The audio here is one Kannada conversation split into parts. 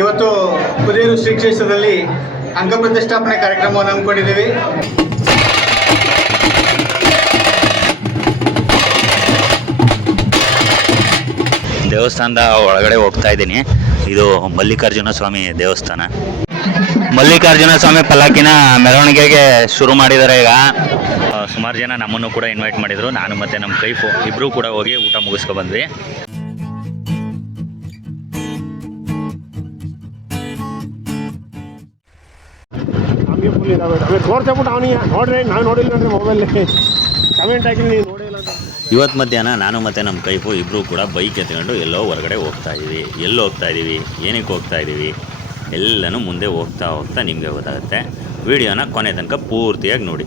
ಇವತ್ತು ಕುದೇರು ಶ್ರೀ ಕ್ಷೇತ್ರದಲ್ಲಿ ಅಂಗ ಪ್ರತಿಷ್ಠಾಪನೆ ಕಾರ್ಯಕ್ರಮವನ್ನು ಹಮ್ಮಿಕೊಂಡಿದ್ದೀವಿ. ದೇವಸ್ಥಾನದ ಒಳಗಡೆ ಹೋಗ್ತಾ ಇದ್ದೀನಿ. ಇದು ಮಲ್ಲಿಕಾರ್ಜುನ ಸ್ವಾಮಿ ದೇವಸ್ಥಾನ. ಮಲ್ಲಿಕಾರ್ಜುನ ಸ್ವಾಮಿ ಪಲ್ಲಕ್ಕಿನ ಮೆರವಣಿಗೆಗೆ ಶುರು ಮಾಡಿದ್ದಾರೆ ಈಗ. ಸುಮಾರು ಜನ ನಮ್ಮನ್ನು ಕೂಡ ಇನ್ವೈಟ್ ಮಾಡಿದರು. ನಾನು ಮತ್ತು ನಮ್ಮ ಕೈಫು ಇಬ್ಬರೂ ಕೂಡ ಹೋಗಿ ಊಟ ಮುಗಿಸ್ಕೊ ಬಂದ್ವಿ ನಮಗೆ ಫುಲ್ ಇದಾವೆ ಆಮೇಲೆ ತೋರ್ಸ್ಬಿಟ್ಟು ಅವನಿಗೆ ನೋಡ್ರಿ, ನಾವು ನೋಡಿಲ್ಲ ನೋಡ್ರಿ ಮೊಬೈಲಲ್ಲಿ ಕಮೆಂಟ್ ಹಾಕಿ ನೀವು ನೋಡಿಲ್ಲ ಇವತ್ತು ಮಧ್ಯಾಹ್ನ ನಾನು ಮತ್ತು ನಮ್ಮ ಕೈಪು ಇಬ್ಬರು ಕೂಡ ಬೈಕ್ ಎತ್ಕೊಂಡು ಎಲ್ಲೋ ಹೊರಗಡೆ ಹೋಗ್ತಾ ಇದ್ದೀವಿ ಎಲ್ಲಿ ಹೋಗ್ತಾ ಇದ್ದೀವಿ ಏನಕ್ಕೆ ಹೋಗ್ತಾ ಇದ್ದೀವಿ ಎಲ್ಲನೂ ಮುಂದೆ ಹೋಗ್ತಾ ಹೋಗ್ತಾ ನಿಮಗೆ ಗೊತ್ತಾಗುತ್ತೆ. ವಿಡಿಯೋನ ಕೊನೆ ತನಕ ಪೂರ್ತಿಯಾಗಿ ನೋಡಿ.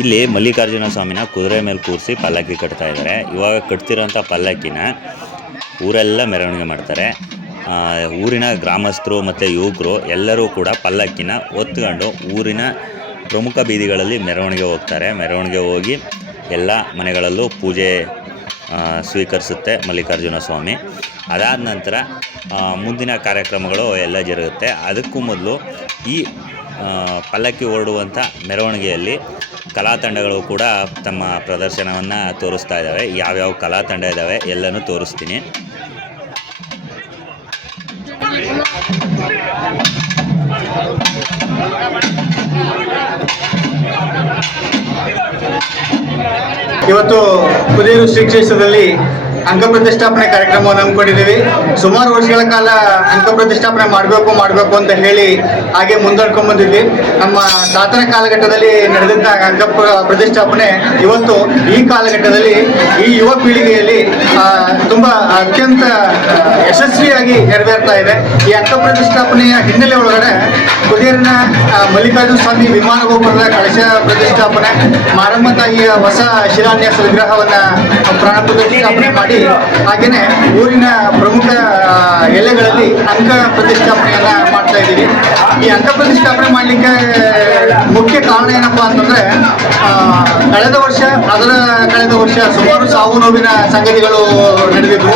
ಇಲ್ಲಿ ಮಲ್ಲಿಕಾರ್ಜುನ ಸ್ವಾಮಿನ ಕುದುರೆ ಮೇಲೆ ಕೂರಿಸಿ ಪಲ್ಲಕ್ಕಿ ಕಟ್ತಾ ಇದ್ದಾರೆ. ಇವಾಗ ಕಟ್ತಿರೋಂಥ ಪಲ್ಲಕ್ಕಿನ ಊರೆಲ್ಲ ಮೆರವಣಿಗೆ ಮಾಡ್ತಾರೆ. ಊರಿನ ಗ್ರಾಮಸ್ಥರು ಮತ್ತು ಯುವಕರು ಎಲ್ಲರೂ ಕೂಡ ಪಲ್ಲಕ್ಕಿನ ಹೊತ್ಕೊಂಡು ಊರಿನ ಪ್ರಮುಖ ಬೀದಿಗಳಲ್ಲಿ ಮೆರವಣಿಗೆ ಹೋಗ್ತಾರೆ. ಮೆರವಣಿಗೆ ಹೋಗಿ ಎಲ್ಲ ಮನೆಗಳಲ್ಲೂ ಪೂಜೆ ಸ್ವೀಕರಿಸುತ್ತೆ ಮಲ್ಲಿಕಾರ್ಜುನ ಸ್ವಾಮಿ. ಅದಾದ ನಂತರ ಮುಂದಿನ ಕಾರ್ಯಕ್ರಮಗಳು ಎಲ್ಲ ಜರುಗುತ್ತೆ. ಅದಕ್ಕೂ ಮೊದಲು ಈ ಪಲ್ಲಕ್ಕಿ ಹೊರಡುವಂಥ ಮೆರವಣಿಗೆಯಲ್ಲಿ ಕಲಾ ತಂಡಗಳು ಕೂಡ ತಮ್ಮ ಪ್ರದರ್ಶನವನ್ನು ತೋರಿಸ್ತಾ ಇದ್ದಾವೆ ಯಾವ್ಯಾವ ಕಲಾ ತಂಡ ಇದ್ದಾವೆ ಎಲ್ಲನೂ ತೋರಿಸ್ತೀನಿ. ಇವತ್ತು ಕುದೇರು ಶ್ರೀ ಕ್ಷೇತ್ರದಲ್ಲಿ ಅಂಗ ಪ್ರತಿಷ್ಠಾಪನೆ ಕಾರ್ಯಕ್ರಮವನ್ನು ಹಮ್ಮಿಕೊಂಡಿದ್ದೀವಿ. ಸುಮಾರು ವರ್ಷಗಳ ಕಾಲ ಅಂಕ ಪ್ರತಿಷ್ಠಾಪನೆ ಮಾಡಬೇಕು ಮಾಡಬೇಕು ಅಂತ ಹೇಳಿ ಹಾಗೆ ಮುಂದಡ್ಕೊಂಡು ಬಂದಿದ್ವಿ. ನಮ್ಮ ತಾತನ ಕಾಲಘಟ್ಟದಲ್ಲಿ ನಡೆದಂತಹ ಅಂಕ ಪ್ರತಿಷ್ಠಾಪನೆ ಇವತ್ತು ಈ ಕಾಲಘಟ್ಟದಲ್ಲಿ ಈ ಯುವ ಪೀಳಿಗೆಯಲ್ಲಿ ತುಂಬಾ ಅತ್ಯಂತ ಯಶಸ್ವಿಯಾಗಿ ನೆರವೇರ್ತಾ ಇದೆ. ಈ ಅಂಕ ಪ್ರತಿಷ್ಠಾಪನೆಯ ಹಿನ್ನೆಲೆ ಒಳಗಡೆ ಕುದೇರಿನ ಮಲ್ಲಿಕಾರ್ಜುನ ಸ್ವಾಮಿ ವಿಮಾನ ಗೋಪುರದ ಕಳಶ ಪ್ರತಿಷ್ಠಾಪನೆ ಮಾರಮ್ಮ ತಾಯಿಯ ಹೊಸ ಶಿಲಾನ್ಯಾಸ ವಿಗ್ರಹವನ್ನ ಪ್ರಾಣ ಮಾಡಿ ಹಾಗೇನೆ ಊರಿನ ಪ್ರಮುಖ ಎಲೆಗಳಲ್ಲಿ ಅಂಕ ಪ್ರತಿಷ್ಠಾಪನೆಯನ್ನ ಮಾಡ್ತಾ ಇದ್ದೀವಿ. ಈ ಅಂಕ ಪ್ರತಿಷ್ಠಾಪನೆ ಮಾಡಲಿಕ್ಕೆ ಮುಖ್ಯ ಕಾರಣ ಏನಪ್ಪಾ ಅಂತಂದ್ರೆ ಕಳೆದ ವರ್ಷ, ಅದರ ಕಳೆದ ವರ್ಷ ಸುಮಾರು ಸಾವು ನೋವಿನ ಸಂಗತಿಗಳು ನಡೆದಿದ್ವು.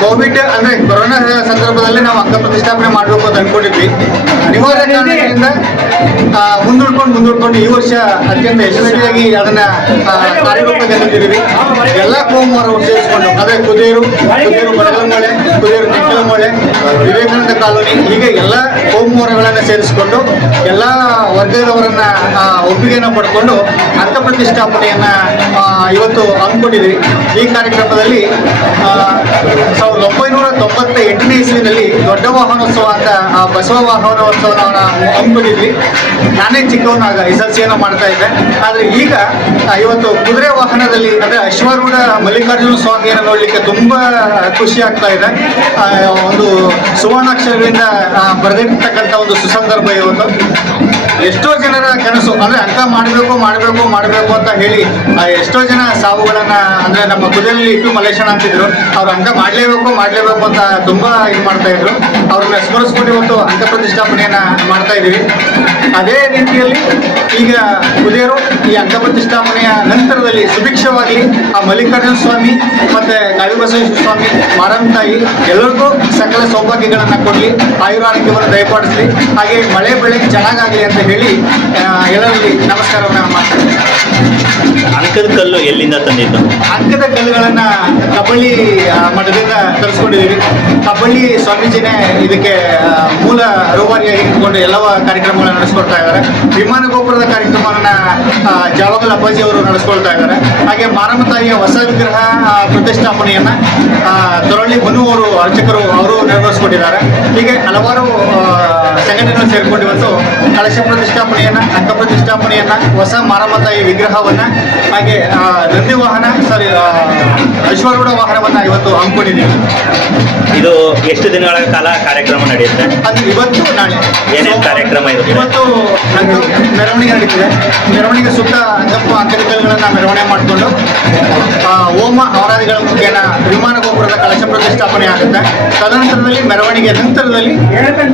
ಕೋವಿಡ್ ಅಂದ್ರೆ ಕೊರೋನಾ ಸಂದರ್ಭದಲ್ಲಿ ನಾವು ಅಂಗ ಪ್ರತಿಷ್ಠಾಪನೆ ಮಾಡಬೇಕು ಅಂತ ಅನ್ಕೊಂಡಿದ್ವಿ. ಅನಿವಾರ್ಯ ಕಾರಣಗಳಿಂದ ಮುಂದೂಡ್ಕೊಂಡು ಮುಂದೂಡ್ಕೊಂಡು ಈ ವರ್ಷ ಅತ್ಯಂತ ಯಶಸ್ವಿಯಾಗಿ ಅದನ್ನ ಕಾರ್ಯರೂಪಕ್ಕೆ ತಂದಿದ್ದೀವಿ. ಎಲ್ಲ ಕೋಮುವಾರವರು ಸೇರಿಸಿಕೊಂಡು ಅದೇ ಕುದೇರು ಕುದೇರು ಬಡಗಲಮೊಳೆ ಕುದೇರು ತಿಕ್ಕಲಮಳೆ ವಿವೇಕಾನಂದ ಕಾಲೋನಿ, ಹೀಗೆ ಎಲ್ಲ ಕೋಮುವಾರಗಳನ್ನ ಸೇರಿಸಿಕೊಂಡು ಎಲ್ಲ ವರ್ಗದವರನ್ನ ಒಪ್ಪಿಗೆಯನ್ನು ಪಡ್ಕೊಂಡು ಅರ್ಥ ಪ್ರತಿಷ್ಠಾಪನೆಯನ್ನ ಇವತ್ತು ಹಮ್ಮಿಕೊಂಡಿದ್ದೀವಿ. ಈ ಕಾರ್ಯಕ್ರಮದಲ್ಲಿ ಸಾವಿರದ ಒಂಬೈನೂರ ತೊಂಬತ್ತ ಎಂಟನೇ ಇಸ್ವಿನಲ್ಲಿ ದೊಡ್ಡ ವಾಹನೋತ್ಸವ ಅಂತ ಬಸವ ವಾಹನೋತ್ಸವನ ಹಮ್ಮಿಕೊಂಡಿದ್ವಿ. ನಾನೇ ಚಿಕ್ಕವನಾಗ ಎಸ್ ಎಲ್ ಸಿಯನ್ನು ಮಾಡ್ತಾ ಇದ್ದೆ. ಆದರೆ ಈಗ ಇವತ್ತು ಕುದುರೆ ವಾಹನದಲ್ಲಿ, ಅಂದರೆ ಅಶ್ವಾರೂಢ ಮಲ್ಲಿಕಾರ್ಜುನ ಸ್ವಾಮಿಯನ್ನು ನೋಡಲಿಕ್ಕೆ ತುಂಬ ಖುಷಿ ಆಗ್ತಾ ಇದೆ. ಒಂದು ಸುವರ್ಣಾಕ್ಷರಗಳಿಂದ ಆ, ಬರೆದಿರ್ತಕ್ಕಂಥ ಒಂದು ಸುಸಂದರ್ಭ ಇವತ್ತು. ಎಷ್ಟೋ ಜನರ ಕನಸು, ಅಂದ್ರೆ ಅಂತ ಮಾಡಬೇಕು ಮಾಡಬೇಕು ಮಾಡಬೇಕು ಅಂತ ಹೇಳಿ ಎಷ್ಟೋ ಜನ ಸಾವುಗಳನ್ನ, ಅಂದ್ರೆ ನಮ್ಮ ಕುದುರೆಯಲ್ಲಿ ಇಟ್ಟು ಮಲೇಶನ್ ಅಂತಿದ್ರು. ಅವ್ರು ಅಂಕ ಮಾಡಲೇಬೇಕು ಮಾಡಲೇಬೇಕು ಅಂತ ತುಂಬಾ ಇದು ಮಾಡ್ತಾ ಇದ್ರು. ಅವ್ರನ್ನ ಸ್ಮರಿಸ್ಕೊಂಡು ಇವತ್ತು ಅಂಕ ಪ್ರತಿಷ್ಠಾಪನೆಯನ್ನ ಮಾಡ್ತಾ ಇದೀವಿ ಅದೇ ರೀತಿಯಲ್ಲಿ ಈಗ ಕುದಿಯರು ಈ ಅಂಕ ಪ್ರತಿಷ್ಠಾಪನೆಯ ನಂತರದಲ್ಲಿ ಸುಭಿಕ್ಷವಾಗಿ ಆ ಮಲ್ಲಿಕಾರ್ಜುನ ಸ್ವಾಮಿ ಮತ್ತೆ ಕಾಳಿಬಸವೇಶ್ವರ ಸ್ವಾಮಿ ಮಾರಂತಾಯಿ ತಾಯಿ, ಎಲ್ಲರಿಗೂ ಸಕಲ ಸೌಭಾಗ್ಯಗಳನ್ನ ಕೊಡಲಿ, ಆಯುರಾರೋಗ್ಯವನ್ನು ದಯಪಾಡಿಸಲಿ ಹಾಗೆ ಮಳೆ ಬೆಳೆ ಚೆನ್ನಾಗಾಗಲಿ ಅಂತ ಹೇಳಿ ಎಲ್ಲರಿಗೆ ಎಲ್ಲರಲ್ಲಿ ನಮಸ್ಕಾರವನ್ನ ಮಾಡ್ತೀನಿ. ಅಂಕದ ಕಲ್ಲು ಎಲ್ಲಿಂದ ತಂದಿದ್ದು? ಅಂಕದ ಕಲ್ಲುಗಳನ್ನ ಕಬಳ್ಳಿ ಮಠದಿಂದ ತರಿಸ್ಕೊಂಡಿದ್ದೀವಿ. ಕಬಳ್ಳಿ ಸ್ವಾಮೀಜಿನೇ ಇದಕ್ಕೆ ಮೂಲ ರೂವಾರಿಯಾಗಿ ಇಟ್ಕೊಂಡು ಎಲ್ಲವ ಕಾರ್ಯಕ್ರಮಗಳನ್ನ ನಡೆಸ್ಕೊಳ್ತಾ ಇದ್ದಾರೆ. ವಿಮಾನ ಗೋಪುರದ ಕಾರ್ಯಕ್ರಮವನ್ನು ಜಾವಗಲ್ ಅಪ್ಪಾಜಿ ಅವರು ನಡೆಸ್ಕೊಳ್ತಾ ಇದ್ದಾರೆ. ಹಾಗೆ ಮಾರಮ್ಮ ತಾಯಿಯ ಹೊಸ ವಿಗ್ರಹ ಪ್ರತಿಷ್ಠಾಪನೆಯನ್ನು ತೊರಳ್ಳಿ ಮನು ಅವರು ಅರ್ಚಕರು ಅವರು ನೆರವೇರಿಸ್ಕೊಂಡಿದ್ದಾರೆ. ಹೀಗೆ ಹಲವಾರು ಸಂಘಟನೆಗಳು ಸೇರ್ಕೊಂಡು ಇವತ್ತು ಕಳಶ ಪ್ರತಿಷ್ಠಾಪನೆಯನ್ನ, ಅಂಕ ಪ್ರತಿಷ್ಠಾಪನೆಯನ್ನ, ಹೊಸ ಮಾರಮ್ಮ ವಿಗ್ರಹವನ್ನ, ಹಾಗೆ ನಂದಿ ವಾಹನ ಸಾರಿ ಅಶ್ವರೂಢ ವಾಹನವನ್ನ ಇವತ್ತು ಹಮ್ಮಿಕೊಂಡಿದ್ದೀವಿ. ಇದು ಎಷ್ಟು ದಿನಗಳ ಕಾಲ ಕಾರ್ಯಕ್ರಮ ನಡೆಯುತ್ತೆ? ಅದು ಇವತ್ತು ನಾಳೆ. ಏನೇನು ಕಾರ್ಯಕ್ರಮ ಇರುತ್ತೆ? ಇವತ್ತು ಮೆರವಣಿಗೆ ನಡೀತಿದೆ. ಮೆರವಣಿಗೆ ಸುತ್ತ ಅಂಗಪ್ಪ ಅಂಕಲಿಕಲ್ಗಳನ್ನ ಮೆರವಣಿಗೆ ಮಾಡಿಕೊಂಡು ಹೋಮ ಅವರಾದಿಗಳ ಮುಖೇನ ವಿಮಾನ ಗೋಪುರದ ಕಳಶ ಪ್ರತಿಷ್ಠಾಪನೆ ಆಗುತ್ತೆ. ತದನಂತರದಲ್ಲಿ ಮೆರವಣಿಗೆ ನಂತರದಲ್ಲಿ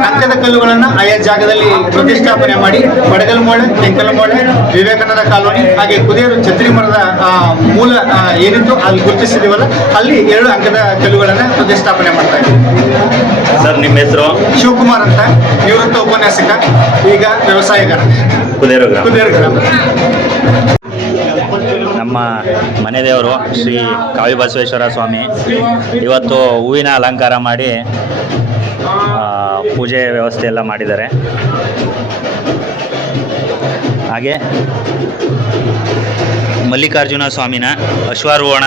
ಅಂಕದ ಕಲ್ಲುಗಳನ್ನು ಆಯಾ ಜಾಗದಲ್ಲಿ ಪ್ರತಿಷ್ಠಾಪನೆ ಮಾಡಿ ಬಡಗಲ್ಮೋಳೆ ತೆಂಕಲಮೋಳೆ ವಿವೇಕಾನಂದ ಕಾಲೋನಿ ಹಾಗೆ ಕುದಿಯರು ಛತ್ರಿ ಮರದ ಮೂಲ ಏನಿತ್ತು ಅಲ್ಲಿ ಗುರುತಿಸಿದೀವಲ್ಲ ಅಲ್ಲಿ ಎರಡು ಅಂಕದ ಕಲ್ಲುಗಳನ್ನು ಪ್ರತಿಷ್ಠಾಪನೆ ಮಾಡ್ತಾ ಇದ್ದೀವಿ. ಸರ್ ನಿಮ್ಮ ಹೆಸರು? ಶಿವಕುಮಾರ್ ಅಂತ. ನಿವೃತ್ತ ಉಪನ್ಯಾಸಕ ಈಗ ವ್ಯವಸಾಯಗಾರ. ಕುದೇರು ಗ್ರಾಮ. ನಮ್ಮ ಮನೆ ದೇವರು ಶ್ರೀ ಕಾವಿ ಬಸವೇಶ್ವರ ಸ್ವಾಮಿ. ಇವತ್ತು ಹೂವಿನ ಅಲಂಕಾರ ಮಾಡಿ ಪೂಜೆ ವ್ಯವಸ್ಥೆ ಎಲ್ಲ ಮಾಡಿದ್ದಾರೆ. ಹಾಗೆ ಮಲ್ಲಿಕಾರ್ಜುನ ಸ್ವಾಮಿನ ಅಶ್ವಾರೋಹಣ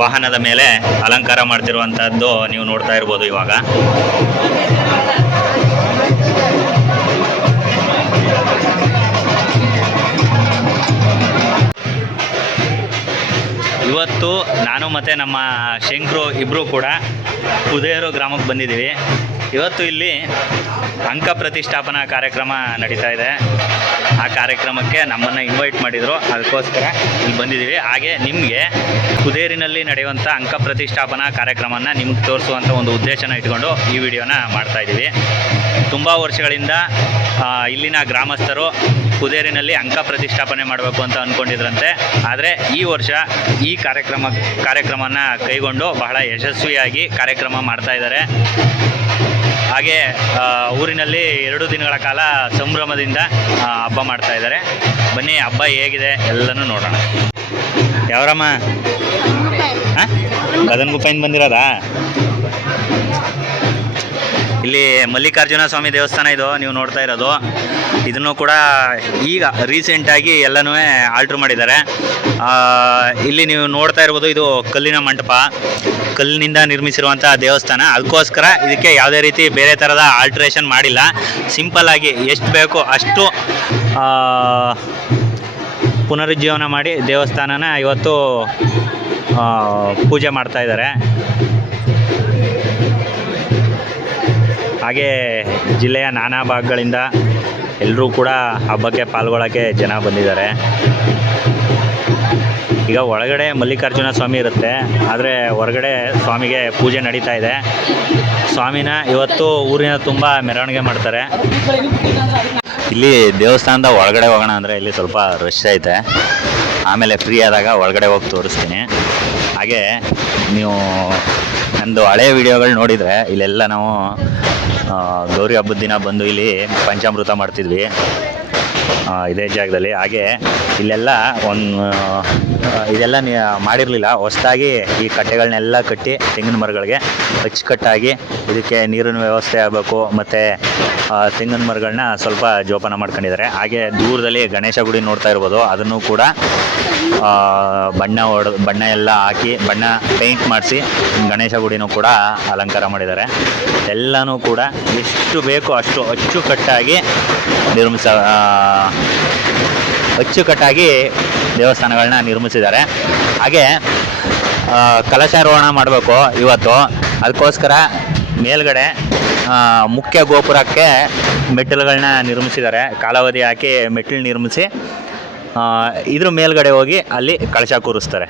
ವಾಹನದ ಮೇಲೆ ಅಲಂಕಾರ ಮಾಡ್ತಿರುವಂತಹದ್ದು ನೀವು ನೋಡ್ತಾ ಇರ್ಬೋದು ಇವಾಗ. ಇವತ್ತು ನಾನು ಮತ್ತು ನಮ್ಮ ಶಂಕರು ಇಬ್ಬರು ಕೂಡ ಕುದೇರು ಗ್ರಾಮಕ್ಕೆ ಬಂದಿದ್ದೀವಿ. ಇವತ್ತು ಇಲ್ಲಿ ಅಂಕ ಪ್ರತಿಷ್ಠಾಪನಾ ಕಾರ್ಯಕ್ರಮ ನಡೀತಾ ಇದೆ. ಆ ಕಾರ್ಯಕ್ರಮಕ್ಕೆ ನಮ್ಮನ್ನು ಇನ್ವೈಟ್ ಮಾಡಿದರು. ಅದಕ್ಕೋಸ್ಕರ ಇಲ್ಲಿ ಬಂದಿದ್ದೀವಿ. ಹಾಗೆ ನಿಮಗೆ ಕುದೇರಿನಲ್ಲಿ ನಡೆಯುವಂಥ ಅಂಕ ಪ್ರತಿಷ್ಠಾಪನಾ ಕಾರ್ಯಕ್ರಮನ ನಿಮ್ಗೆ ತೋರಿಸುವಂಥ ಒಂದು ಉದ್ದೇಶನ ಇಟ್ಕೊಂಡು ಈ ವಿಡಿಯೋನ ಮಾಡ್ತಾ ಇದ್ದೀವಿ. ತುಂಬ ವರ್ಷಗಳಿಂದ ಇಲ್ಲಿನ ಗ್ರಾಮಸ್ಥರು ಕುದೇರಿನಲ್ಲಿ ಅಂಕ ಪ್ರತಿಷ್ಠಾಪನೆ ಮಾಡಬೇಕು ಅಂತ ಅಂದ್ಕೊಂಡಿದ್ರಂತೆ ಆದರೆ ಈ ವರ್ಷ ಈ ಕಾರ್ಯಕ್ರಮ ಕಾರ್ಯಕ್ರಮನ ಕೈಗೊಂಡು ಬಹಳ ಯಶಸ್ವಿಯಾಗಿ ಕಾರ್ಯಕ್ರಮ ಮಾಡ್ತಾ ಇದ್ದಾರೆ. ಹಾಗೆ ಊರಿನಲ್ಲಿ ಎರಡು ದಿನಗಳ ಕಾಲ ಸಂಭ್ರಮದಿಂದ ಹಬ್ಬ ಮಾಡ್ತಾ ಇದ್ದಾರೆ. ಬನ್ನಿ ಹಬ್ಬ ಹೇಗಿದೆ ಎಲ್ಲನೂ ನೋಡೋಣ. ಯಾವರಮ್ಮ? ಹಾಂ ಗದನಗುಪ್ಪಯಿಂದ ಬಂದಿರೋದಾ? ಇಲ್ಲಿ ಮಲ್ಲಿಕಾರ್ಜುನ ಸ್ವಾಮಿ ದೇವಸ್ಥಾನ ಇದು, ನೀವು ನೋಡ್ತಾ ಇರೋದು. ಇದನ್ನು ಕೂಡ ಈಗ ರೀಸೆಂಟಾಗಿ ಎಲ್ಲನೂ ಆಲ್ಟ್ರ್ ಮಾಡಿದ್ದಾರೆ. ಇಲ್ಲಿ ನೀವು ನೋಡ್ತಾ ಇರ್ಬೋದು ಇದು ಕಲ್ಲಿನ ಮಂಟಪ. ಕಲ್ಲಿನಿಂದ ನಿರ್ಮಿಸಿರುವಂಥ ದೇವಸ್ಥಾನ. ಅದಕ್ಕೋಸ್ಕರ ಇದಕ್ಕೆ ಯಾವುದೇ ರೀತಿ ಬೇರೆ ಥರದ ಆಲ್ಟ್ರೇಷನ್ ಮಾಡಿಲ್ಲ. ಸಿಂಪಲ್ ಆಗಿ ಎಷ್ಟು ಬೇಕೋ ಅಷ್ಟು ಪುನರುಜ್ಜೀವನ ಮಾಡಿ ದೇವಸ್ಥಾನನ ಇವತ್ತು ಪೂಜೆ ಮಾಡ್ತಾ ಇದ್ದಾರೆ. ಹಾಗೆ ಜಿಲ್ಲೆಯ ನಾನಾ ಭಾಗಗಳಿಂದ ಎಲ್ಲರೂ ಕೂಡ ಹಬ್ಬಕ್ಕೆ ಪಾಲ್ಗೊಳ್ಳೋಕ್ಕೆ ಜನ ಬಂದಿದ್ದಾರೆ. ಈಗ ಒಳಗಡೆ ಮಲ್ಲಿಕಾರ್ಜುನ ಸ್ವಾಮಿ ಇರುತ್ತೆ, ಆದರೆ ಹೊರಗಡೆ ಸ್ವಾಮಿಗೆ ಪೂಜೆ ನಡೀತಾ ಇದೆ. ಸ್ವಾಮಿನ ಇವತ್ತು ಊರಿನ ತುಂಬ ಮೆರವಣಿಗೆ ಮಾಡ್ತಾರೆ. ಇಲ್ಲಿ ದೇವಸ್ಥಾನದ ಒಳಗಡೆ ಹೋಗೋಣ ಅಂದರೆ ಇಲ್ಲಿ ಸ್ವಲ್ಪ ರಶ್ ಐತೆ. ಆಮೇಲೆ ಫ್ರೀ ಆದಾಗ ಒಳಗಡೆ ಹೋಗಿ ತೋರಿಸ್ತೀನಿ. ಹಾಗೆ ನೀವು ನಂದು ಹಳೆ ವಿಡಿಯೋಗಳು ನೋಡಿದರೆ ಇಲ್ಲೆಲ್ಲ ನಾವು ಗೌರಿ ಹಬ್ಬದ ದಿನ ಬಂದು ಇಲ್ಲಿ ಪಂಚಾಮೃತ ಮಾಡ್ತಿದ್ವಿ. ಇದೇ ಜಾಗದಲ್ಲಿ. ಹಾಗೆ ಇಲ್ಲೆಲ್ಲ ಒಂದು ಇದೆಲ್ಲ ಮಾಡಿರಲಿಲ್ಲ. ಹೊಸದಾಗಿ ಈ ಕಟ್ಟೆಗಳನ್ನೆಲ್ಲ ಕಟ್ಟಿ ತೆಂಗಿನ ಮರಗಳಿಗೆ ಅಚ್ಚುಕಟ್ಟಾಗಿ ಇದಕ್ಕೆ ನೀರಿನ ವ್ಯವಸ್ಥೆ ಆಗಬೇಕು. ಮತ್ತು ತೆಂಗಿನ ಮರಗಳನ್ನ ಸ್ವಲ್ಪ ಜೋಪಾನ ಮಾಡ್ಕೊಂಡಿದ್ದಾರೆ. ಹಾಗೆ ದೂರದಲ್ಲಿ ಗಣೇಶ ಗುಡಿ ನೋಡ್ತಾ ಇರ್ಬೋದು. ಅದನ್ನು ಕೂಡ ಬಣ್ಣ ಹೊಡೆದು, ಬಣ್ಣ ಎಲ್ಲ ಹಾಕಿ, ಬಣ್ಣ ಪೇಂಟ್ ಮಾಡಿಸಿ ಗಣೇಶ ಗುಡಿನೂ ಕೂಡ ಅಲಂಕಾರ ಮಾಡಿದ್ದಾರೆ. ಎಲ್ಲನೂ ಕೂಡ ಎಷ್ಟು ಬೇಕೋ ಅಷ್ಟು ಅಚ್ಚುಕಟ್ಟಾಗಿ ನಿರ್ಮಿಸ ಅಚ್ಚುಕಟ್ಟಾಗಿ ದೇವಸ್ಥಾನಗಳನ್ನ ನಿರ್ಮಿಸಿದ್ದಾರೆ. ಹಾಗೆ ಕಲಶಾರೋಹಣ ಮಾಡಬೇಕು ಇವತ್ತು. ಅದಕ್ಕೋಸ್ಕರ ಮೇಲ್ಗಡೆ ಮುಖ್ಯ ಗೋಪುರಕ್ಕೆ ಮೆಟ್ಟಿಲುಗಳನ್ನ ನಿರ್ಮಿಸಿದ್ದಾರೆ. ಕಾಲಾವಧಿ ಹಾಕಿ ಮೆಟ್ಟಿಲು ನಿರ್ಮಿಸಿ ಇದ್ರ ಮೇಲ್ಗಡೆ ಹೋಗಿ ಅಲ್ಲಿ ಕಳಶ ಕೂರಿಸ್ತಾರೆ.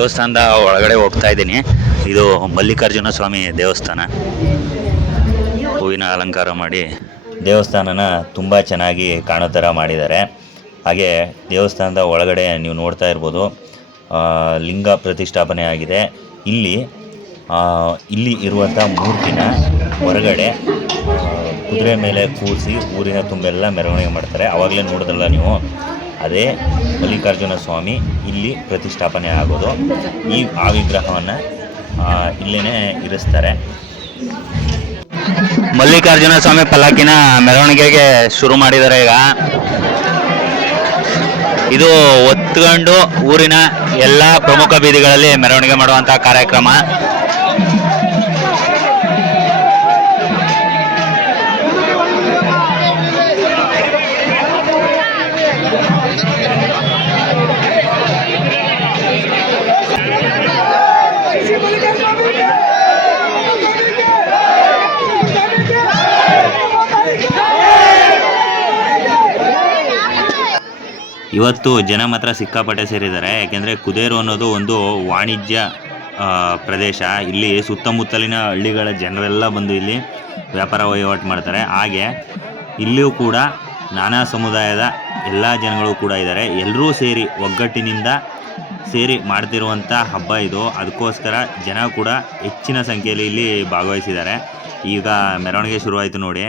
ದೇವಸ್ಥಾನದ ಒಳಗಡೆ ಹೋಗ್ತಾ ಇದ್ದೀನಿ. ಇದು ಮಲ್ಲಿಕಾರ್ಜುನ ಸ್ವಾಮಿ ದೇವಸ್ಥಾನ. ಹೂವಿನ ಅಲಂಕಾರ ಮಾಡಿ ದೇವಸ್ಥಾನನ ತುಂಬ ಚೆನ್ನಾಗಿ ಕಾಣೋ ಥರ ಮಾಡಿದ್ದಾರೆ. ಹಾಗೆ ದೇವಸ್ಥಾನದ ಒಳಗಡೆ ನೀವು ನೋಡ್ತಾ ಇರ್ಬೋದು ಲಿಂಗ ಪ್ರತಿಷ್ಠಾಪನೆ ಆಗಿದೆ. ಇಲ್ಲಿ ಇಲ್ಲಿ ಇರುವಂಥ ಮೂರ್ತಿನ ಹೊರಗಡೆ ಕುದುರೆ ಮೇಲೆ ಕೂರಿಸಿ ಊರಿನ ತುಂಬೆಲ್ಲ ಮೆರವಣಿಗೆ ಮಾಡ್ತಾರೆ. ಆವಾಗಲೇ ನೋಡಿದ್ರಲ್ಲ ನೀವು ಅದೇ ಮಲ್ಲಿಕಾರ್ಜುನ ಸ್ವಾಮಿ ಇಲ್ಲಿ ಪ್ರತಿಷ್ಠಾಪನೆ ಆಗೋದು. ಈ ಆ ವಿಗ್ರಹವನ್ನು ಇಲ್ಲೇ ಇರಿಸ್ತಾರೆ. ಮಲ್ಲಿಕಾರ್ಜುನ ಸ್ವಾಮಿ ಪಲ್ಲಕ್ಕಿನ ಮೆರವಣಿಗೆಗೆ ಶುರು ಮಾಡಿದ್ದಾರೆ ಈಗ. ಇದು ಒತ್ಕೊಂಡು ಊರಿನ ಎಲ್ಲ ಪ್ರಮುಖ ಬೀದಿಗಳಲ್ಲಿ ಮೆರವಣಿಗೆ ಮಾಡುವಂತಹ ಕಾರ್ಯಕ್ರಮ. ಇವತ್ತು ಜನ ಮಾತ್ರ ಸಿಕ್ಕಾಪಟ್ಟೆ ಸೇರಿದ್ದಾರೆ. ಯಾಕೆಂದರೆ ಕುದೇರು ಅನ್ನೋದು ಒಂದು ವಾಣಿಜ್ಯ ಪ್ರದೇಶ. ಇಲ್ಲಿ ಸುತ್ತಮುತ್ತಲಿನ ಹಳ್ಳಿಗಳ ಜನರೆಲ್ಲ ಬಂದು ಇಲ್ಲಿ ವ್ಯಾಪಾರ ವಹಿವಾಟು ಮಾಡ್ತಾರೆ. ಹಾಗೆ ಇಲ್ಲಿಯೂ ಕೂಡ ನಾನಾ ಸಮುದಾಯದ ಎಲ್ಲ ಜನಗಳು ಕೂಡ ಇದ್ದಾರೆ. ಎಲ್ಲರೂ ಸೇರಿ, ಒಗ್ಗಟ್ಟಿನಿಂದ ಸೇರಿ ಮಾಡ್ತಿರುವಂಥ ಹಬ್ಬ ಇದು. ಅದಕ್ಕೋಸ್ಕರ ಜನ ಕೂಡ ಹೆಚ್ಚಿನ ಸಂಖ್ಯೆಯಲ್ಲಿ ಇಲ್ಲಿ ಭಾಗವಹಿಸಿದ್ದಾರೆ. ಈಗ ಮೆರವಣಿಗೆ ಶುರುವಾಯಿತು ನೋಡಿ.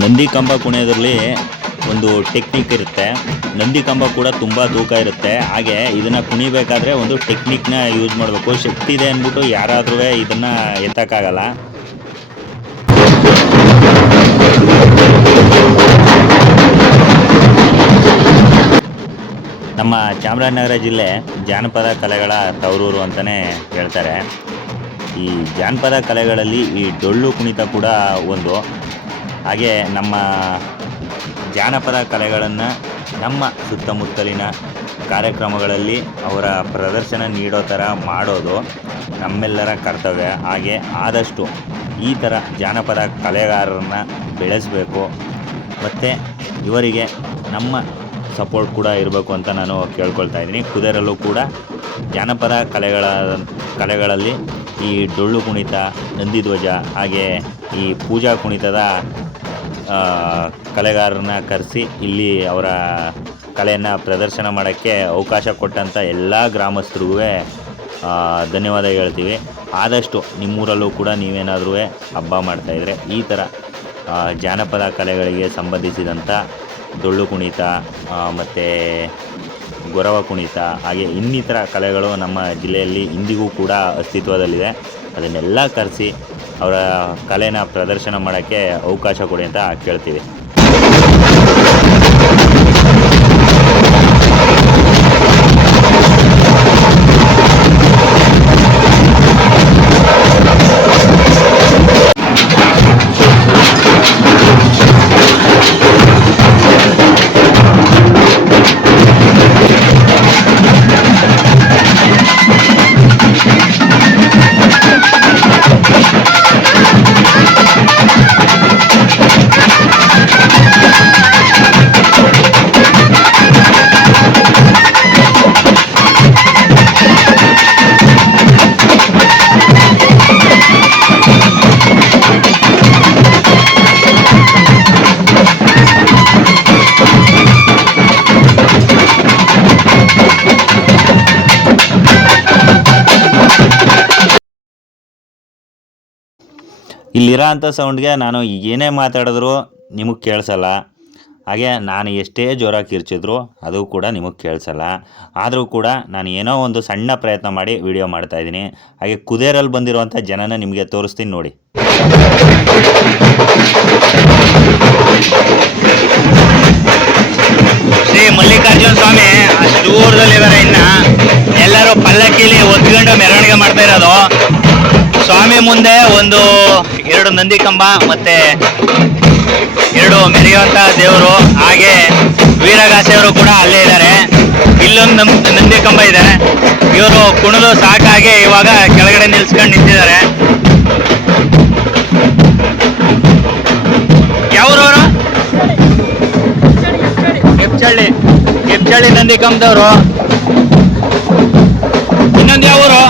ನಂದಿ ಕಂಬ ಕುಣಿಯೋದ್ರಲ್ಲಿ ಒಂದು ಟೆಕ್ನಿಕ್ ಇರುತ್ತೆ. ನಂದಿ ಕಂಬ ಕೂಡ ತುಂಬ ತೂಕ ಇರುತ್ತೆ. ಹಾಗೆ ಇದನ್ನು ಕುಣಿಬೇಕಾದ್ರೆ ಒಂದು ಟೆಕ್ನಿಕ್ನ ಯೂಸ್ ಮಾಡಬೇಕು. ಶಕ್ತಿ ಇದೆ ಅಂದ್ಬಿಟ್ಟು ಯಾರಾದ್ರೂ ಇದನ್ನು ಎತ್ತಕ್ಕಾಗಲ್ಲ. ನಮ್ಮ ಚಾಮರಾಜನಗರ ಜಿಲ್ಲೆ ಜಾನಪದ ಕಲೆಗಳ ತವರೂರು ಅಂತಲೇ ಹೇಳ್ತಾರೆ. ಈ ಜಾನಪದ ಕಲೆಗಳಲ್ಲಿ ಈ ಡೊಳ್ಳು ಕುಣಿತ ಕೂಡ ಒಂದು. ಹಾಗೆ ನಮ್ಮ ಜಾನಪದ ಕಲೆಗಳನ್ನು ನಮ್ಮ ಸುತ್ತಮುತ್ತಲಿನ ಕಾರ್ಯಕ್ರಮಗಳಲ್ಲಿ ಅವರ ಪ್ರದರ್ಶನ ನೀಡೋ ಥರ ಮಾಡೋದು ನಮ್ಮೆಲ್ಲರ ಕರ್ತವ್ಯ. ಹಾಗೆ ಆದಷ್ಟು ಈ ಥರ ಜಾನಪದ ಕಲೆಗಾರರನ್ನು ಬೆಳೆಸಬೇಕು. ಮತ್ತು ಇವರಿಗೆ ನಮ್ಮ ಸಪೋರ್ಟ್ ಕೂಡ ಇರಬೇಕು ಅಂತ ನಾನು ಕೇಳ್ಕೊಳ್ತಾ ಇದ್ದೀನಿ. ಕುದರಲ್ಲೂ ಕೂಡ ಜಾನಪದ ಕಲೆಗಳ, ಕಲೆಗಳಲ್ಲಿ ಈ ಡೊಳ್ಳು ಕುಣಿತ, ನಂದಿಧ್ವಜ ಹಾಗೆ ಈ ಪೂಜಾ ಕುಣಿತದ ಕಲೆಗಾರರನ್ನ ಕರೆಸಿ ಇಲ್ಲಿ ಅವರ ಕಲೆಯನ್ನು ಪ್ರದರ್ಶನ ಮಾಡೋಕ್ಕೆ ಅವಕಾಶ ಕೊಟ್ಟಂಥ ಎಲ್ಲ ಗ್ರಾಮಸ್ಥರಿಗೂ ಧನ್ಯವಾದ ಹೇಳ್ತೀವಿ. ಆದಷ್ಟು ನಿಮ್ಮೂರಲ್ಲೂ ಕೂಡ ನೀವೇನಾದರೂ ಹಬ್ಬ ಮಾಡ್ತಾಯಿದ್ರೆ ಈ ಥರ ಜಾನಪದ ಕಲೆಗಳಿಗೆ ಸಂಬಂಧಿಸಿದಂಥ ಡೊಳ್ಳು ಕುಣಿತ ಮತ್ತು ಗೊರವ ಕುಣಿತ, ಹಾಗೆ ಇನ್ನಿತರ ಕಲೆಗಳು ನಮ್ಮ ಜಿಲ್ಲೆಯಲ್ಲಿ ಇಂದಿಗೂ ಕೂಡ ಅಸ್ತಿತ್ವದಲ್ಲಿದೆ. ಅದನ್ನೆಲ್ಲ ಕರೆಸಿ ಅವರ ಕಲೆನ ಪ್ರದರ್ಶನ ಮಾಡೋಕ್ಕೆ ಅವಕಾಶ ಕೊಡಿ ಅಂತ ಕೇಳ್ತೀವಿ. ಇಲ್ಲಿರೋ ಅಂಥ ಸೌಂಡ್ಗೆ ನಾನು ಏನೇ ಮಾತಾಡಿದ್ರು ನಿಮಗೆ ಕೇಳಿಸಲ್ಲ. ಹಾಗೆ ನಾನು ಎಷ್ಟೇ ಜೋರಾಗಿ ಕಿರ್ಚಿದ್ರು ಅದು ಕೂಡ ನಿಮಗೆ ಕೇಳಿಸಲ್ಲ. ಆದರೂ ಕೂಡ ನಾನು ಏನೋ ಒಂದು ಸಣ್ಣ ಪ್ರಯತ್ನ ಮಾಡಿ ವಿಡಿಯೋ ಮಾಡ್ತಾಯಿದ್ದೀನಿ ಹಾಗೆ ಕುದೇರಲ್ಲಿ ಬಂದಿರುವಂಥ ಜನನ ನಿಮಗೆ ತೋರಿಸ್ತೀನಿ ನೋಡಿ. ಶ್ರೀ ಮಲ್ಲಿಕಾರ್ಜುನ ಸ್ವಾಮಿ, ಅಷ್ಟು ದೂರದಲ್ಲಿದ್ದಾರೆ ಇನ್ನ. ಎಲ್ಲರೂ ಪಲ್ಲಕ್ಕಿಲಿ ಒತ್ಕೊಂಡು ಮೆರವಣಿಗೆ ಮಾಡ್ತಾ ಇರೋದು. ಸ್ವಾಮಿ ಮುಂದೆ ಒಂದು ಎರಡು ನಂದಿ ಕಂಬ ಮತ್ತೆ ಎರಡು ಮೆರೆಯುವಂತ ದೇವರು, ಹಾಗೆ ವೀರಗಾಸೆಯವರು ಕೂಡ ಅಲ್ಲೇ ಇದ್ದಾರೆ. ಇಲ್ಲೊಂದು ನಮ್ ನಂದಿ ಕಂಬ ಇದೆ ಇವರು ಕುಣಿದು ಸಾಕಾಗಿ ಇವಾಗ ಕೆಳಗಡೆ ನಿಲ್ಸ್ಕೊಂಡು ನಿಂತಿದ್ದಾರೆ. ಯಾವ್ರವರು ಕೆಂಚಳ್ಳಿ ಕೆಂಚಳ್ಳಿ ನಂದಿ ಕಂಬದವರು. ಇನ್ನೊಂದು ಯಾವೂರು?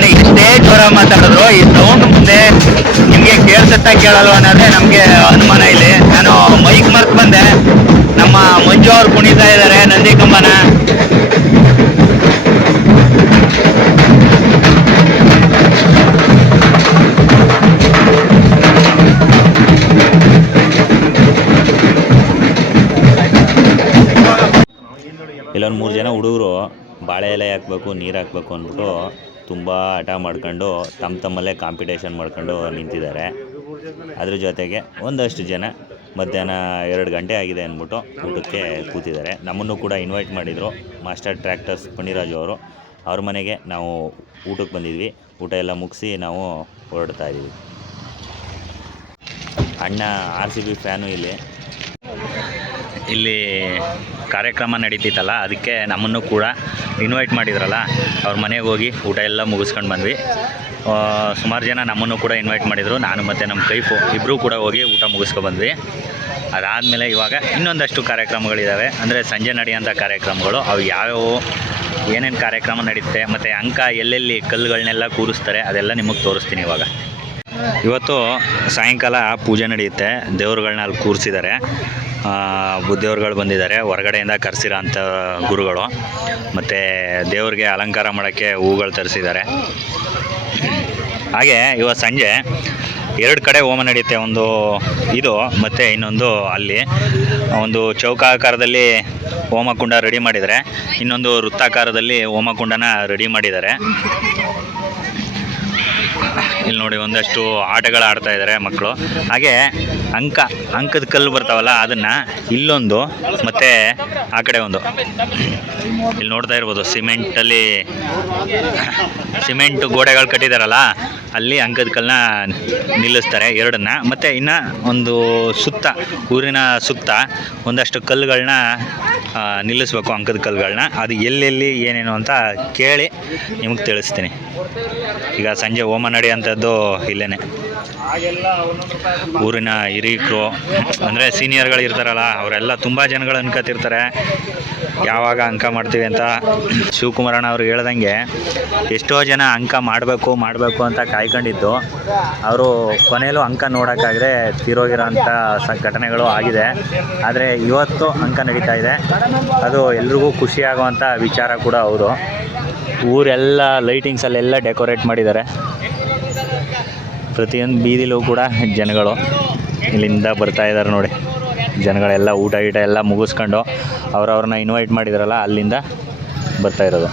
ನಾನು ಇಷ್ಟೇ ಜ್ವರ ಮಾತಾಡಿದ್ರು ಈ ಸೌಂಡ್ ಮುಂದೆ ನಿಮ್ಗೆ ಕೇಳ್ಸತ್ತ ಕೇಳಲ್ವ ಅನ್ನೋದೇ ನಮ್ಗೆ ಅನುಮಾನ ಇಲ್ಲಿ. ನಾನು ಮೈಕ್ ಮರ್ತ್ ಬಂದೆ. ನಮ್ಮ ಮಂಜು ಅವ್ರು ಕುಣಿತಾ ಇದ್ದಾರೆ ನಂದಿ ಕಂಬನ. ಇಲ್ಲೊಂದು ಮೂರು ಜನ ಹುಡುಗರು ಬಾಳೆ ಎಲೆ ಹಾಕ್ಬೇಕು, ನೀರು ಹಾಕ್ಬೇಕು ಅಂದ್ಬಿಟ್ಟು ತುಂಬ ಹಠ ಮಾಡ್ಕೊಂಡು ತಮ್ಮ ತಮ್ಮಲ್ಲೇ ಕಾಂಪಿಟೇಷನ್ ಮಾಡ್ಕೊಂಡು ನಿಂತಿದ್ದಾರೆ. ಅದ್ರ ಜೊತೆಗೆ ಒಂದಷ್ಟು ಜನ ಮಧ್ಯಾಹ್ನ ಎರಡು ಗಂಟೆ ಆಗಿದೆ ಅಂದ್ಬಿಟ್ಟು ಊಟಕ್ಕೆ ಕೂತಿದ್ದಾರೆ. ನಮ್ಮನ್ನು ಕೂಡ ಇನ್ವೈಟ್ ಮಾಡಿದರು ಮಾಸ್ಟರ್ ಟ್ರ್ಯಾಕ್ಟರ್ಸ್ ಪಣಿರಾಜು ಅವರು. ಅವ್ರ ಮನೆಗೆ ನಾವು ಊಟಕ್ಕೆ ಬಂದಿದ್ವಿ. ಊಟ ಎಲ್ಲ ಮುಗಿಸಿ ನಾವು ಹೊರಡ್ತಾ ಇದ್ದೀವಿ. ಅಣ್ಣ ಆರ್ ಸಿ ಬಿ ಫ್ಯಾನು ಇಲ್ಲಿ. ಇಲ್ಲಿ ಕಾರ್ಯಕ್ರಮ ನಡೀತಿತ್ತಲ್ಲ, ಅದಕ್ಕೆ ನಮ್ಮನ್ನು ಕೂಡ ಇನ್ವೈಟ್ ಮಾಡಿದ್ರಲ್ಲ, ಅವ್ರ ಮನೆಗೆ ಹೋಗಿ ಊಟ ಎಲ್ಲ ಮುಗಿಸ್ಕೊಂಡು ಬಂದ್ವಿ. ಸುಮಾರು ಜನ ನಮ್ಮನ್ನು ಕೂಡ ಇನ್ವೈಟ್ ಮಾಡಿದರು. ನಾನು ಮತ್ತು ನಮ್ಮ ಕೈಫು ಇಬ್ಬರೂ ಕೂಡ ಹೋಗಿ ಊಟ ಮುಗಿಸ್ಕೊ ಬಂದ್ವಿ. ಅದಾದಮೇಲೆ ಇವಾಗ ಇನ್ನೊಂದಷ್ಟು ಕಾರ್ಯಕ್ರಮಗಳಿದ್ದಾವೆ ಅಂದರೆ ಸಂಜೆ ನಡೆಯುವಂಥ ಕಾರ್ಯಕ್ರಮಗಳು. ಅವು ಯಾವ್ಯಾವು, ಏನೇನು ಕಾರ್ಯಕ್ರಮ ನಡೆಯುತ್ತೆ ಮತ್ತು ಅಂಕ ಎಲ್ಲೆಲ್ಲಿ ಕಲ್ಲುಗಳನ್ನೆಲ್ಲ ಕೂರಿಸ್ತಾರೆ, ಅದೆಲ್ಲ ನಿಮಗೆ ತೋರಿಸ್ತೀನಿ ಇವಾಗ. ಇವತ್ತು ಸಾಯಂಕಾಲ ಪೂಜೆ ನಡೆಯುತ್ತೆ. ದೇವ್ರುಗಳನ್ನ ಅಲ್ಲಿ ಕೂರಿಸಿದ್ದಾರೆ ದೇವ್ರುಗಳು ಬಂದಿದ್ದಾರೆ. ಹೊರಗಡೆಯಿಂದ ಕರೆಸಿರೋ ಅಂಥ ಗುರುಗಳು. ಮತ್ತು ದೇವ್ರಿಗೆ ಅಲಂಕಾರ ಮಾಡೋಕ್ಕೆ ಹೂಗಳು ತರಿಸಿದ್ದಾರೆ. ಹಾಗೆ ಇವತ್ತು ಸಂಜೆ ಎರಡು ಕಡೆ ಹೋಮ ನಡೆಯುತ್ತೆ. ಒಂದು ಇದು ಮತ್ತು ಇನ್ನೊಂದು ಅಲ್ಲಿ. ಒಂದು ಚೌಕಾಕಾರದಲ್ಲಿ ಹೋಮಕುಂಡ ರೆಡಿ ಮಾಡಿದ್ದಾರೆ. ಇನ್ನೊಂದು ವೃತ್ತಾಕಾರದಲ್ಲಿ ಹೋಮಕುಂಡನ ರೆಡಿ ಮಾಡಿದ್ದಾರೆ. ಇಲ್ಲಿ ನೋಡಿ ಒಂದಷ್ಟು ಆಟಗಳು ಆಡ್ತಾ ಇದ್ದಾರೆ ಮಕ್ಕಳು. ಹಾಗೆ ಅಂಕ, ಅಂಕದ ಕಲ್ಲು ಬರ್ತಾವಲ್ಲ ಅದನ್ನು ಇಲ್ಲೊಂದು ಮತ್ತೆ ಆ ಕಡೆ ಒಂದು. ಇಲ್ಲಿ ನೋಡ್ತಾ ಇರ್ಬೋದು ಸಿಮೆಂಟಲ್ಲಿ ಸಿಮೆಂಟ್ ಗೋಡೆಗಳು ಕಟ್ಟಿದಾರಲ್ಲ, ಅಲ್ಲಿ ಅಂಕದ ಕಲ್ಲನ್ನ ನಿಲ್ಲಿಸ್ತಾರೆ ಎರಡನ್ನ. ಮತ್ತು ಇನ್ನ ಒಂದು ಸುತ್ತ, ಊರಿನ ಸುತ್ತ ಒಂದಷ್ಟು ಕಲ್ಲುಗಳನ್ನ ನಿಲ್ಲಿಸ್ಬೇಕು ಅಂಕದ ಕಲ್ಲುಗಳನ್ನ ಅದು ಎಲ್ಲೆಲ್ಲಿ ಏನೇನು ಅಂತ ಕೇಳಿ ನಿಮಗೆ ತಿಳಿಸ್ತೀನಿ. ಈಗ ಸಂಜೆ ಹೋಮ ನಡೆಯೋಂಥದ್ದು ಇಲ್ಲೇ ಊರಿನ ಹಿರಿಯರು ಅಂದರೆ ಸೀನಿಯರ್ಗಳು ಇರ್ತಾರಲ್ಲ, ಅವರೆಲ್ಲ ತುಂಬ ಜನಗಳು ಅನ್ಕೋತಿರ್ತಾರೆ ಯಾವಾಗ ಅಂಕ ಮಾಡ್ತೀವಿ ಅಂತ ಶಿವಕುಮಾರಣ್ಣ ಅವ್ರು ಹೇಳ್ದಂಗೆ, ಎಷ್ಟೋ ಜನ ಅಂಕ ಮಾಡಬೇಕು ಮಾಡಬೇಕು ಅಂತ ಕಾಯ್ಕೊಂಡಿದ್ದು. ಅವರು ಕೊನೆಯಲ್ಲೂ ಅಂಕ ನೋಡೋಕ್ಕಾಗದೆ ತೀರೋಗಿರೋಂಥ ಸ ಘಟನೆಗಳು ಆಗಿದೆ. ಆದರೆ ಇವತ್ತು ಅಂಕ ನಡೀತಾ ಇದೆ. ಅದು ಎಲ್ರಿಗೂ ಖುಷಿಯಾಗುವಂಥ ವಿಚಾರ ಕೂಡ ಹೌದು. ಊರೆಲ್ಲ ಲೈಟಿಂಗ್ಸಲ್ಲೆಲ್ಲ ಡೆಕೋರೇಟ್ ಮಾಡಿದ್ದಾರೆ. ಪ್ರತಿಯೊಂದು ಬೀದಿಲೂ ಕೂಡ ಜನಗಳು ಇಲ್ಲಿಂದ ಬರ್ತಾ ಇದ್ದಾರೆ ನೋಡಿ. ಜನಗಳೆಲ್ಲ ಊಟ ಗೀಟ ಎಲ್ಲ ಮುಗಿಸ್ಕೊಂಡು ಅವ್ರವ್ರನ್ನ ಇನ್ವೈಟ್ ಮಾಡಿದಾರಲ್ಲ ಅಲ್ಲಿಂದ ಬರ್ತಾ ಇರೋದು.